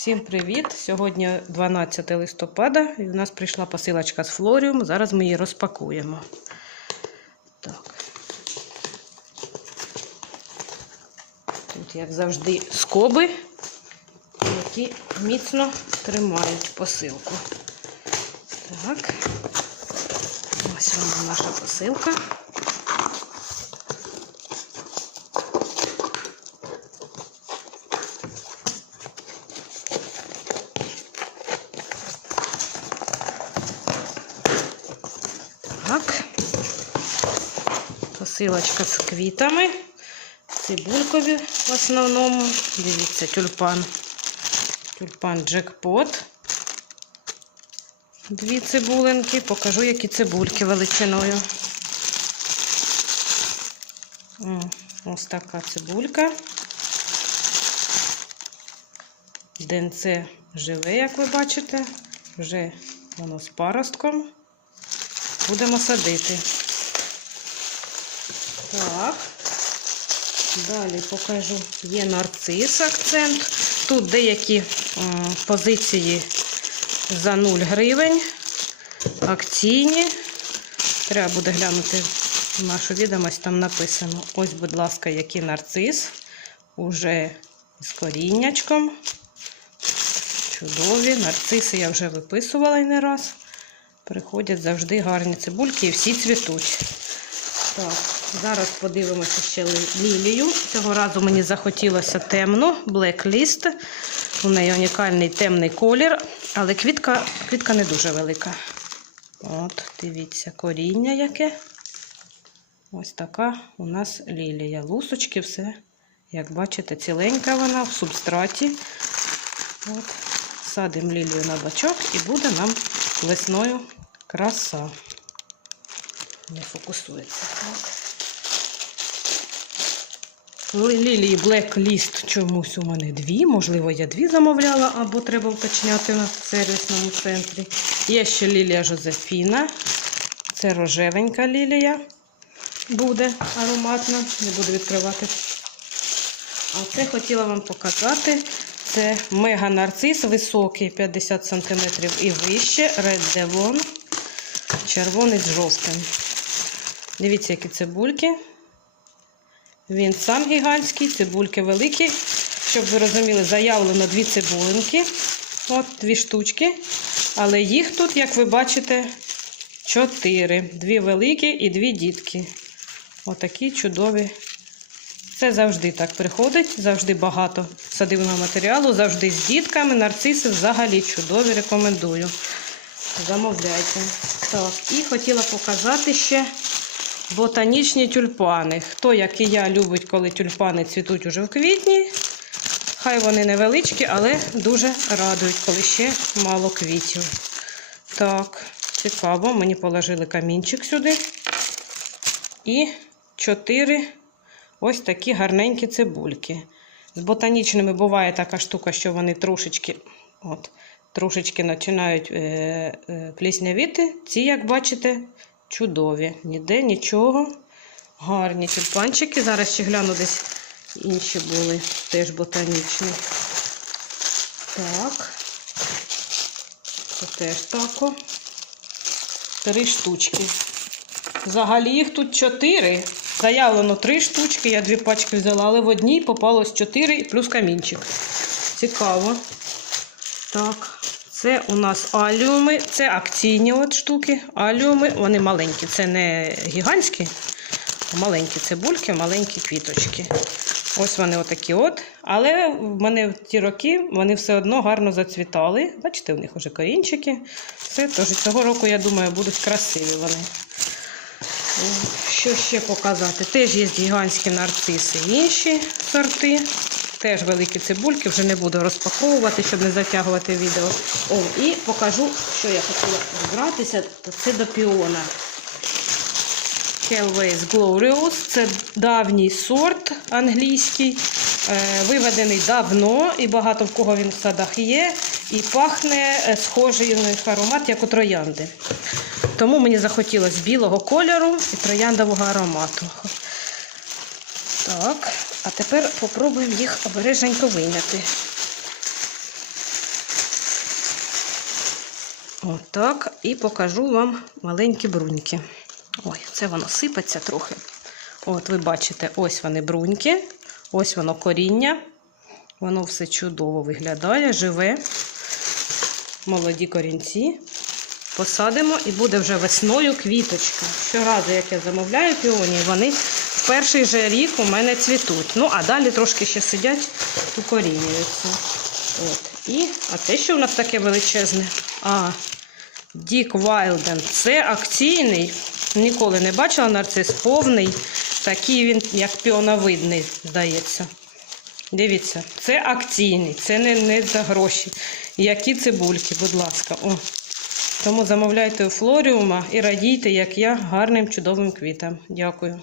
Всім привіт! Сьогодні 12 листопада і у нас прийшла посилочка з флоріум. Зараз ми її розпакуємо. Так. Тут, як завжди, скоби, які міцно тримають посилку. Так. Ось вона наша посилка. Так. Посилочка з квітами. Цибулькові в основному. Дивіться, тюльпан. Тюльпан джекпот. Дві цибулинки. Покажу, які цибульки величиною. Ось така цибулька. Денце живе, як ви бачите. Вже воно з паростком. Будемо садити. Так. Далі покажу. Є нарцис акцент. Тут деякі позиції за 0 гривень. Акційні. Треба буде глянути нашу відомість, там написано. Ось, будь ласка, який нарцис. Уже з коріннячком. Чудові. Нарциси я вже виписувала не раз. Приходять завжди гарні цибульки і всі цвітуть. Так, зараз подивимося ще лілію. Цього разу мені захотілося темну, Black У неї унікальний темний колір, але квітка, квітка не дуже велика. От, дивіться, коріння яке. Ось така у нас лілія. Лусочки, все, як бачите, ціленька вона в субстраті. От. Садимо лілію на бачок і буде нам весною краса. Не фокусується. Так. Лілії Black List чомусь у мене дві. Можливо, я дві замовляла, або треба уточняти на сервісному центрі. Є ще лілія Жозефіна. Це рожевенька лілія буде ароматна. Не буду відкривати. А це хотіла вам показати. Це мега нарцис, високий 50 см і вище. Red Devon. Червоний з жовтим. Дивіться, які цибульки. Він сам гігантський, цибульки великі. Щоб ви розуміли, заявлено дві цибулинки. От, дві штучки. Але їх тут, як ви бачите, чотири. Дві великі і дві дітки. Отакі чудові. Це завжди так приходить, завжди багато садивного матеріалу, завжди з дітками. Нарциси взагалі чудові, рекомендую. Замовляйте. Так, і хотіла показати ще ботанічні тюльпани. Хто, як і я, любить, коли тюльпани цвітуть уже в квітні. Хай вони невеличкі, але дуже радують, коли ще мало квітів. Так, цікаво, мені положили камінчик сюди. І чотири ось такі гарненькі цибульки. З ботанічними буває така штука, що вони трошечки, от, трошечки починають е, е, пліснявіти. Ці, як бачите, чудові. Ніде нічого. Гарні тюльпанчики. Зараз ще гляну десь інші були, теж ботанічні. Так. Це теж тако. Три штучки. Взагалі їх тут чотири. Заявлено три штучки, я дві пачки взяла, але в одній попалось чотири плюс камінчик. Цікаво. Так, це у нас аліуми. Це акційні от штуки. Аліуми, вони маленькі. Це не гігантські, а маленькі цибульки, маленькі квіточки. Ось вони отакі от. Але в мене в ті роки вони все одно гарно зацвітали. Бачите, у них вже корінчики. Все, тож цього року, я думаю, будуть красиві вони. Що ще показати? Теж є гігантські нарциси і інші сорти. Теж великі цибульки, вже не буду розпаковувати, щоб не затягувати відео. О, і покажу, що я хотіла збиратися. Це до піона. Hellways Glorious. Це давній сорт англійський, е, виведений давно, і багато в кого він в садах є. І пахне е, схожий аромат, як у троянди. Тому мені захотілося білого кольору і трояндового аромату. Так, а тепер попробуємо їх обережненько вийняти. Отак. І покажу вам маленькі бруньки. Ой, це воно сипеться трохи. От ви бачите, ось вони бруньки, ось воно коріння. Воно все чудово виглядає, живе. Молоді корінці. Посадимо і буде вже весною квіточка. Щоразу, як я замовляю піонії, вони в перший же рік у мене цвітуть. Ну, а далі трошки ще сидять, укорінюються. От. І, а те, що у нас таке величезне? А, Дік Вайлден. Це акційний. Ніколи не бачила нарцис повний. Такий він, як піоновидний, здається. Дивіться, це акційний, це не, не за гроші. Які цибульки, будь ласка. О. Тому замовляйте у флоріума і радійте, як я, гарним чудовим квітам. Дякую.